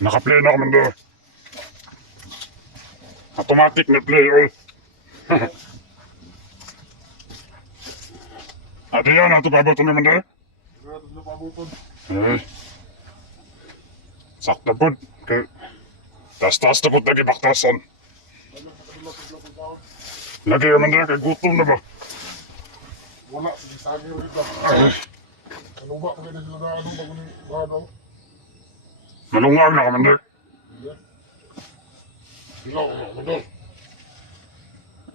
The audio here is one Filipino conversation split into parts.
Naka-play na, Commander. Automatic na play, oy. Ate yan, ato paboto, Commander. Eh. Sakto po. Tas-tas na po lagi baktasan. Lagi, Commander, kay gutom na ba? Wala, sige sagi rin ito. Ano ba, pagkita sila na ano, bago ni Bado? Malungag na, Commander. Sila, Bado.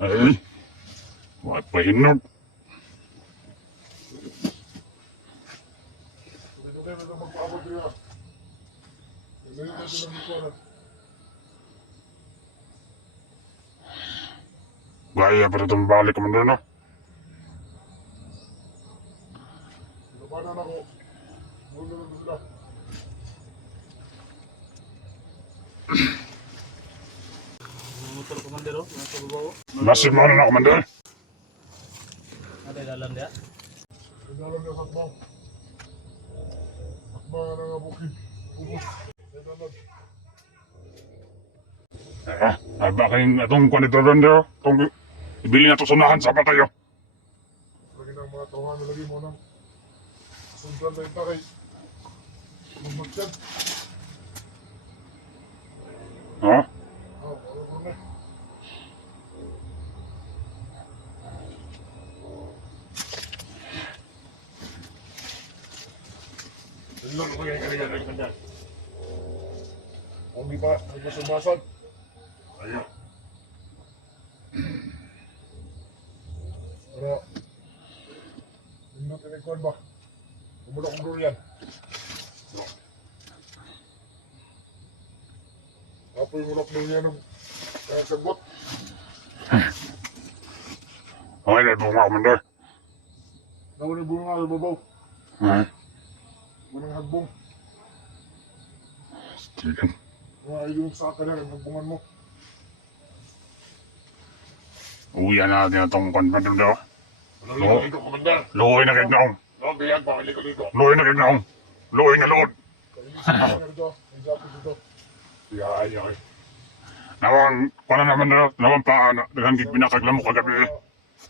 Ay. Wala pa hinog. Pagkita kayo na magpaabot nila. Pagkita kayo sila dito na. Gaya pa rin balik, Commander, no? Labanan ako. Muna na sila. Motor Commander oh, nasa babaw. Massive mo na, Commander. Ada dalam dia. Nagdalan niya sa atbang. Atbang na nga bukid. Ubus. Nagdalan. Baka yung itong kwanito doon, daw. Itong ibili na ito sunahan sa patayo. Lagi ng mga tawahan na lagi mo nang sundran na yung takay. Lumot yan. Ha? Ano na. Tingnan ko yung kanina nagkandal. Kung di pa, nagpasabasag. Ayaw. Pero, hindi tinikuan ba? Kumulok ang durian. Apoy mulok durian ng kaya sagot. Okay na, bunga, Commander. Nawan yung bunga sa babaw. Ha? Manang hagbong. Sige. Mga yung saka na, hagbungan mo. Uwian natin itong kwanito daw. Ano dito, komandar? Luoy na kay Naong. Ano, biyan pa, hindi ko dito. Luoy na kay Naong. Luoy na lood. Kainisin ko na dito. May jacket dito. Ay. Nawang, kung naman na, nawang pa, naghangit binakaglam mo kagabi.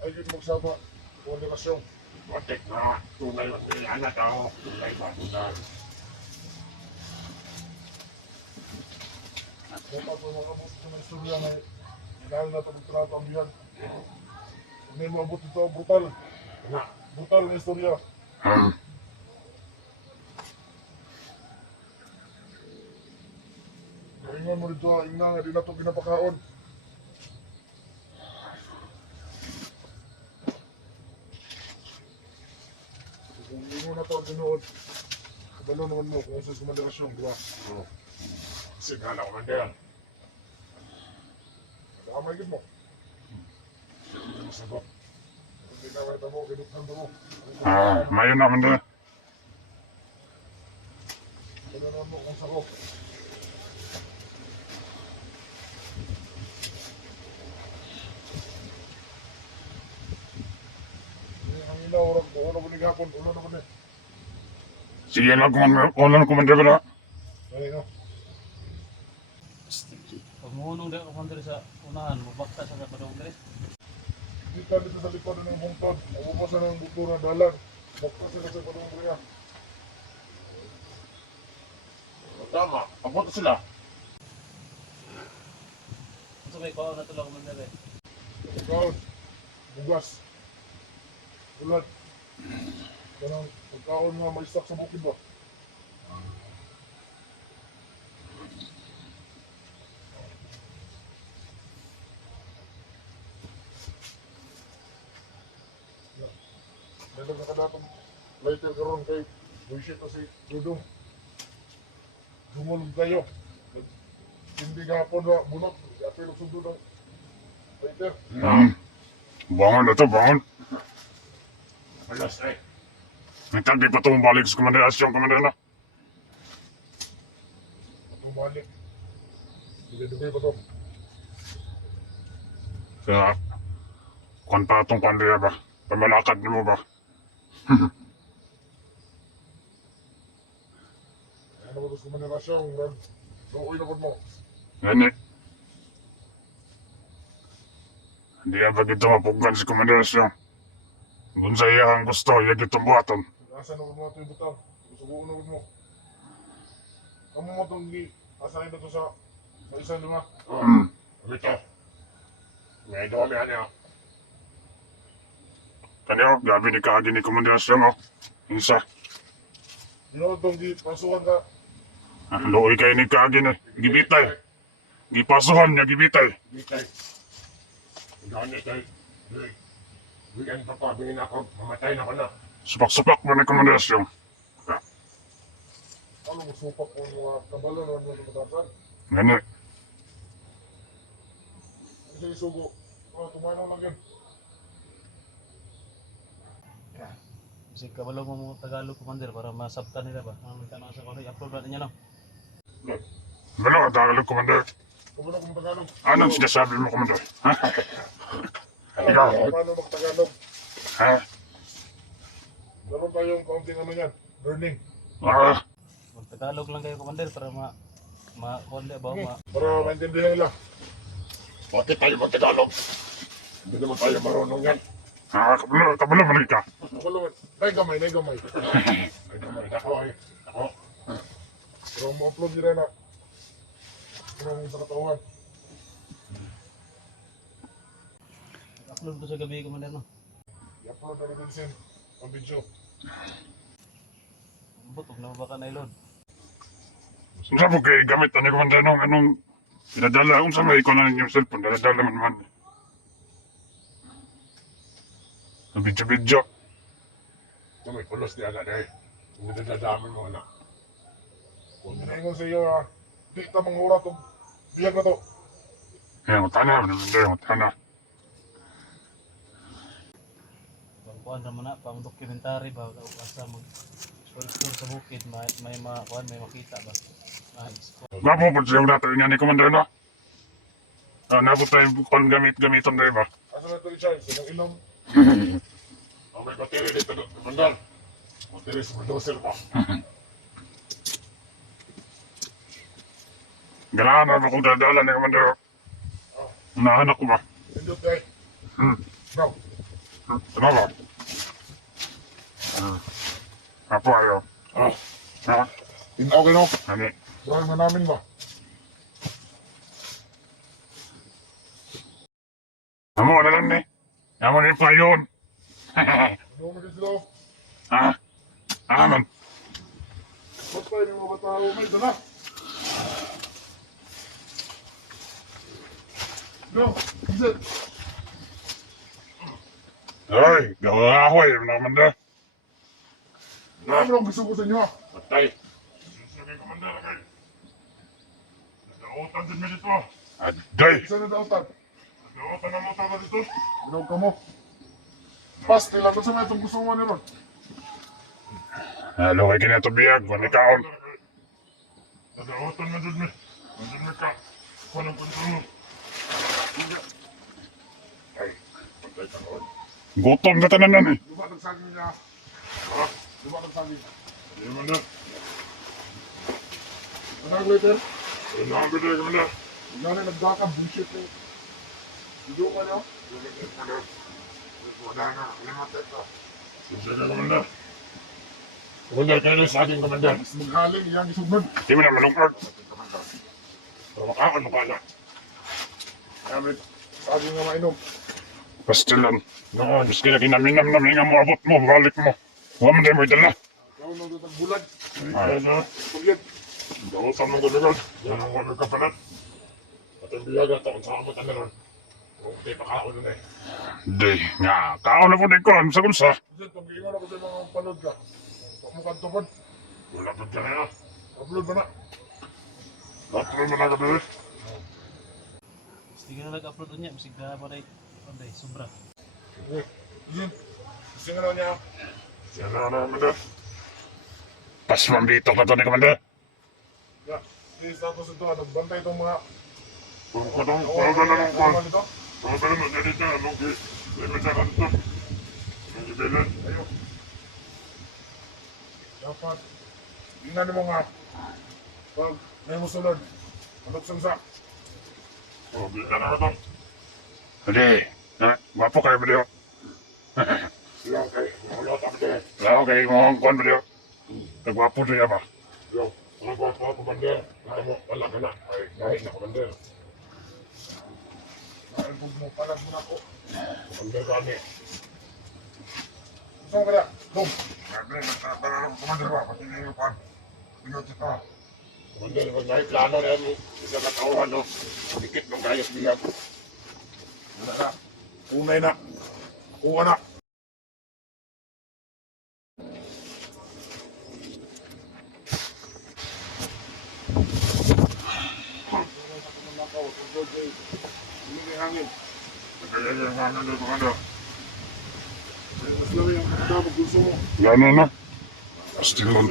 Ay, yun magsama. Koordinasyon. Watek na. Tunay ang anak ako. Tunay ba? Tunay. Dapat mo mga boss na may istorya na kailangan na ito magtrato ang biyan. Kung may maabot ito, brutal. Brutal na istorya. Kaingan mo dito, ina nga di na ito pinapakaon. Kung hindi mo na ito ang ganoon, kabalo naman mo kung isa sa kumandarasyon, di ba? Oo. Sige na, komandar. Nakamagid mo. Hindi mo sabak. Hindi na kita mo, kinukhan mo. Mayon na, Commander. Kabalo naman mo kung sakop. Ang ilaw, ulo ko hapon, ulo naman eh. Sige lang, Commander ko na. Ay, no. Pag muhunong dia Commander sa unahan, mabakta sa padong dire. Dito sa likod ng bungtod, nabubusan ng buto na dalan. Bakta sila sa padong riya. Tama, abot sila. Unsa may kaon na tulo Commander eh. Pagkaon, bugas, ulat. Kanang pagkaon nga may stock sa bukid ba? Meron na kadatong lighter karon kay bullshit na si Dudong. Dumulog kayo. Hindi nga po na bunot. Yate yung sundo ng lighter. Bangon na to, bangon. Alas eh. Hindi pa itong balik sa komanderasyon, Commander na. Tumalik. Dugay-dugay pa to. Kaya, kung pa itong pandaya ba? Pamalakad niyo mo ba? Ano tapos kumanirasyon, luoy na po mo. Gani. Hindi ka ba gito mapugan si komanderasyon? Kung sa iya ang gusto, iya gitong buhaton. Asa na po mo ito yung butang, susubukan na po mo. Kamu mo itong asahin na ito sa isa lima. Ito. May dami niya. Kanyo, gabi ni kaagi ni komanderasyon, oh. Isa. Yun itong pasuhan ka. Looy kayo ni kaagi ni. Gibitay. Gipasuhan niya, gibitay. Bitay. Gani tayo. Weekend pa pa, bingin ako. Mamatay na ko na. Supak-supak mo ni komanderasyon. Ano mo supak po mga kabalo na mga kapatatan? Gani. Kasi isugo. Tumanaw lang yan. Kasi kabalo mo mga Tagalog commander para masabtan nila ba? Ang tanong sa kanya, i-upload natin yan, no? Gano ka tagalog, komander? Kabalo kong Tagalog. Anong sinasabi mo, komander? Ha? Ikaw? Paano mag-Tagalog? Ha? Meron tayong kaunting ano yan. Learning. Mag-Tagalog lang kayo commander para ma-only ba? Para maintindihan nila. Bakit tayo magtagalog? Hindi naman tayo marunong yan. Kabalo mo ka. Kabalo, nay gamay, nay gamay. Ay, naman ako ay. Ako. Pero mo-upload nila na. Pero sa katawan. Upload ko sa gabi commander, no? I-upload na rin sin. Ang video. Butog na baka nailod. Sabi kay gamit ni komander nung anong pinadala. Kung sa may ikaw na yung cellphone, daladala man. Sa video-video. Ito may pulos di agad eh. Hindi nadadaman mo anak. Pinaingon sa iyo ha. Di ta mangurat o biyag na to. Yan, utana. Utana. Pangkuhan naman na, pang documentary ba? Basta mag-tour sa bukid, may makuhan, may makita ba? Nice. Gwapo po siya natin nga ni komander, no? Nabot tayo kung gamiton tayo ba? Asa na ito Richard? Sinang ilong. Ang may bateri dito doon. Mandal. Bateri sa bulldozer pa. Ganahan na ba kung dadala ni komander? Nahanak ko ba? Indot kay. Bro. Ano ba? Apo ayo. Ha? Tinaw kayo no? Ani? Brang na namin ba? Amo na lang ni. Amo ni pa yun. Ano mo din sila? Ha? Aman. Ba't pa yung mga tao may dala? No, is it? Ay, gawahoy na komander. Ano ang gusto ko sa inyo ha? Patay. Sige komander kay. Nautan din mo dito. Aday. Isa na daotan. Nautan na mo tayo dito. Ginawag ka mo. Pas, ilan ko sa mga itong gusto mo ni Ron. Halo kay kinato biyag, wala kaon. Nautan na dun mi. Dun mi ka. Kuno kontrol. Ay, patay ka noon. Gutom na tanan na ni. Lupa ng saging niya. Lupa ng saging. Di man na. Anong later? Ano ang bigay komander? Yan ay nagdaka, bullshit eh. Hindi ko niyo? Wala na. Limatay ka. Sige komander. Komandar kayo na sa aking komandar. Mas maghaling, iyang isugnod. Di mo na malungkot. Pero makaon mo ka na. Kaya saging nga mainom. Pastilan. No, just kaya kinaminam na nga mo abot mo, balik mo. Huwag mo tayo mo itala. Ikaw nang datang bulag. Ay, na. Pagyan. Dautan mo gulunod. Yan ang wala ka palat. At ang biyaga, taon sa amot na ron. Kung di pa kaon na eh. Di, nga, kaon na po di ko, sa kunsa. Kasi pag-iingon ako sa mga panood ka. Huwag mo kantupad. Wala pa dyan na. Upload mo na. Lahat mo na gabi. Sige na nag-upload niya, bisig na pa rin. Anday, sobra. Yun. Gusto nga na niya. Yan na naman na. Pas mambitok na to ni Commander. Yeah. Si status ito, nagbantay itong mga... Kung katong pagka na ng kwan. Ito. Pagka na ganito, anong ki... Dahil sa kanto. Anong kibilan. Ayun. Dapat. Tingnan mo nga. Pag may musulod, anong sangsa? Oh, bila na ito. Hindi. Gwapo kayo ba diyo? Yo, okay. Wala tayo de. Wala ko kayo mga kuhan ba diyo? Nagwapo diyo ba? Yo, mga gwapo ako, Commander. Wala ka na. Ay, dahil na, Commander. Naalbog mo, palag mo na ako. Commander kami. Saan ka na? Dong. Sabi, nagtatanong kumandir ba? Pati na yung kuhan. Pinot ito. Commander, pag may plano na yan, isa katawan, no? Dikit ng gayos niya. Wala na. Unay na. Kuha na. Hangin. Kaya yung ano doon, kumandir. Mas lami ang kapag gusto mo. Yan na. Pasti nun.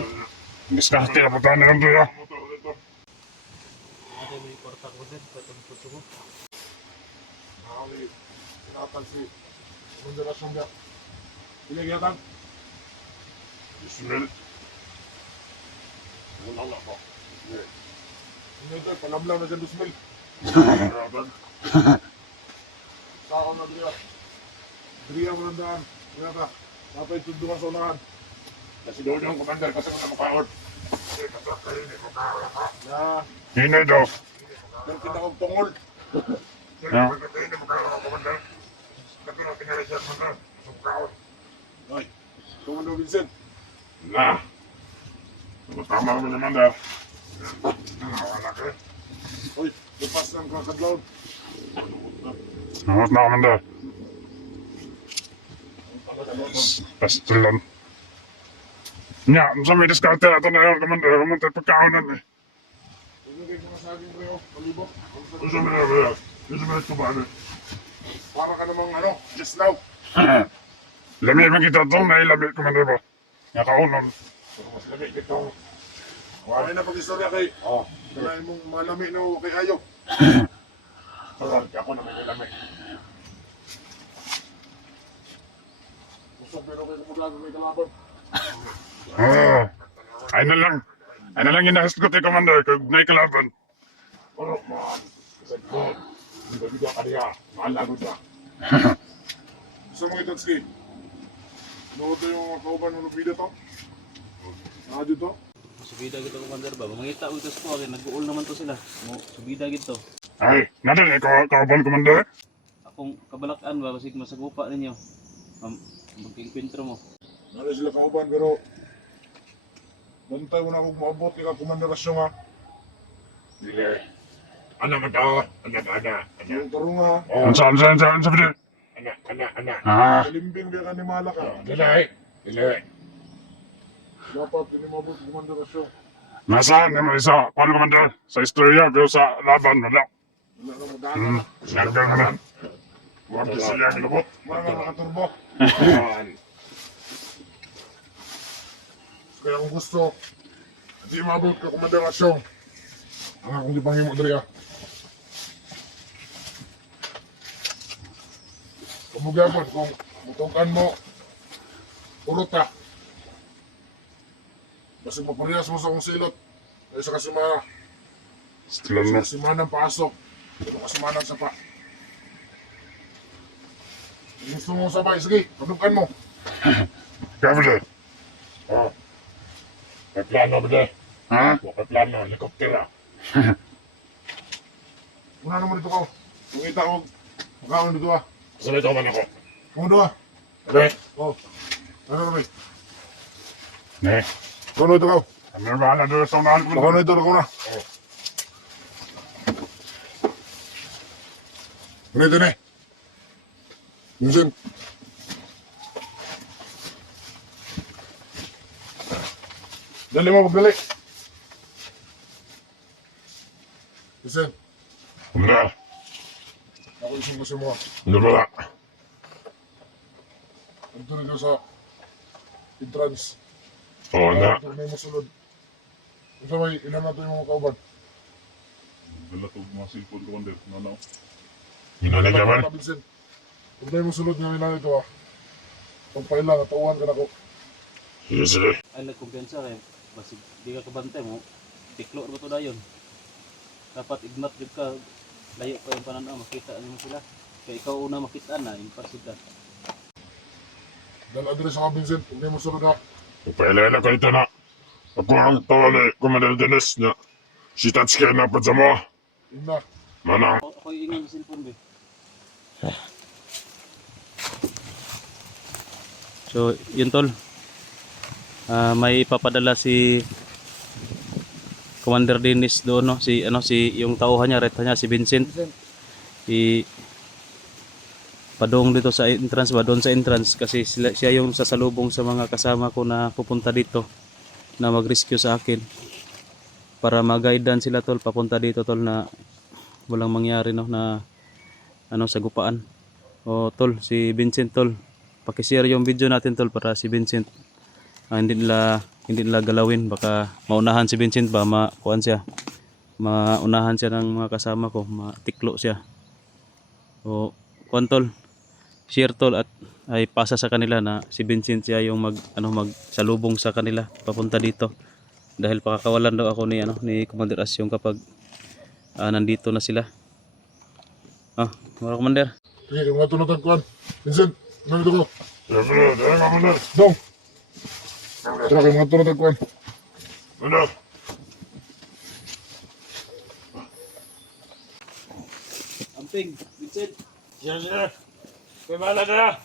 Diskarte na punta na yung diyo. Ada may kwarta ko din, patong puso ko. Nakakali. Sinatan si Mundarasyon ka. Pinagyatan. Ismail. Wala na po. Hindi ito, palablaw na dyan 2,000. Saan na Dria? Dria mo nandaan. Kaya ka. Napay tundukan sa unahan. Kasi doon yung Commander, kasi wala makaon. Na, Hinay daw. nagkita kong tungol. Ya. Ay, tungol na Vincent. Na. Tama kami naman daw. Wala ka. Uy, lupas ng kakadlaw. Nawat na kami daw. Pastilan. Nya, sa may diskarte ato na yun, kumandir. Kumandir pagkaunan eh. Ilagay ko nga sa akin kayo, palibok. Gusto mo na ba? Gusto mo na ito ba? Para ka namang ano, just now. Lami man kita itong nailami, kumandir ba? Nakaunan. Mas lamig dito. Wala na pag-istorya kay, kailangan mong malami na kay Ayo. Parang ako na may lamig. Gusto pero kayo maglago may kalaban. Ay na lang. Ay na lang inahas ko tayo, kumandir. Kag naikalaban. Pero, man, kasi God, bigla ka niya, maalago niya. Gusto mo ito, Tski? Nood na yung mga kauban ng video to? Nakadyo to? Subida gito Commander ba? Mangita ko ito ko, nag-uol naman to sila. Mo subida gito. Ay, natin eh, kauban, kumandir. Akong kabalakan ba basig masagupa ninyo. Magkikwentro mo. Nalo sila kauban pero bantay mo na akong maabot kaya kumandarasyon ha. Dili. Ana man daw, ana. Yung karunga, Ang saan, sabi din. Ana. kalimbing kaya kanimala ka. Dili. Dapat inimabot kumandarasyon. Nasaan naman isa, kuhan kumandir. Sa istorya, pero sa laban, wala. Wala na magdaan. Sinagdan ka na. Huwag kasi yung ilubot. Wala nga nakaturbo. Kaya kung gusto, di mabot ka kumandarasyon. Ang akong di panghimo diri ha. Kumugabot kung mutukan mo, urot ka. Kasi maparehas mo sa kong silot. Ay sa kasimana. Stilan Sa na. kasimanang pasok. Sa kasimanang sapa. Kung gusto mo sabay, sige, panukan mo. Gabi din. May plano ba de? Ha? May plano, helikopter ah. Muna naman dito ka. Kung kita ko, magkakaon dito ah. Sabay ito man ako. Kung dito ah. Sabi, Oh. Ano naman? Ne. Kung dito ka. Kami ang bahala doon sa unahan, Baka kumandir. na ito, ako na. Ganito na eh. Vincent. Dali mo, magdali. Vincent, Wala. ako isang kasi mo. Wala. Ito rin sa entrance. Oo na. Ito na yung masulod. Ito may ilan natin yung mga kauban. Wala to mga cellphone ko under. Nanaw. Hinanay ka man. Vincent. Ito na yung masulod nga nila ito ah. Pagpailan, natuwan ka na ko. Sige. Ay nagkumpiyansa kay basig di ka kabantay mo. tiklo ba to dayon. Dapat ignat jud ka layo pa yung pananaw makita nimo sila. Kaya ikaw una makita na imposible. Dan address sa Vincent, huwag niyo masunod ha. Pailala kayo na. Ako ang tawa ni Commander Dennis na si Tatsuki na pa sa mo. Ina, Manang. Ako ingon sa cellphone be. So, yun tol. May ipapadala si Commander Dennis doon no, si yung tauhan niya, reta niya si Vincent. Padong dito sa entrance ba, doon sa entrance kasi siya yung sasalubong sa mga kasama ko na pupunta dito na mag-rescue sa akin para mag-guidean sila tol papunta dito tol na walang mangyari no na sa gupaan. O tol, si Vincent tol, paki-share yung video natin tol para si Vincent hindi nila galawin, baka maunahan si Vincent ba, maunahan siya ng mga kasama ko, matiklo siya. O kuan tol, share tol at ay pasa sa kanila na si Vincent siya yung magsalubong sa kanila papunta dito dahil pakakawalan daw ako ni Commander Asyong kapag nandito na sila. Mga Commander. sige, mga tunod ang kuhan. Vincent, nandito ko. Dala Commander. Dong! Tara kayo mga tunod ang kuhan. Ano? Amping, Vincent. Siya. May bahala na.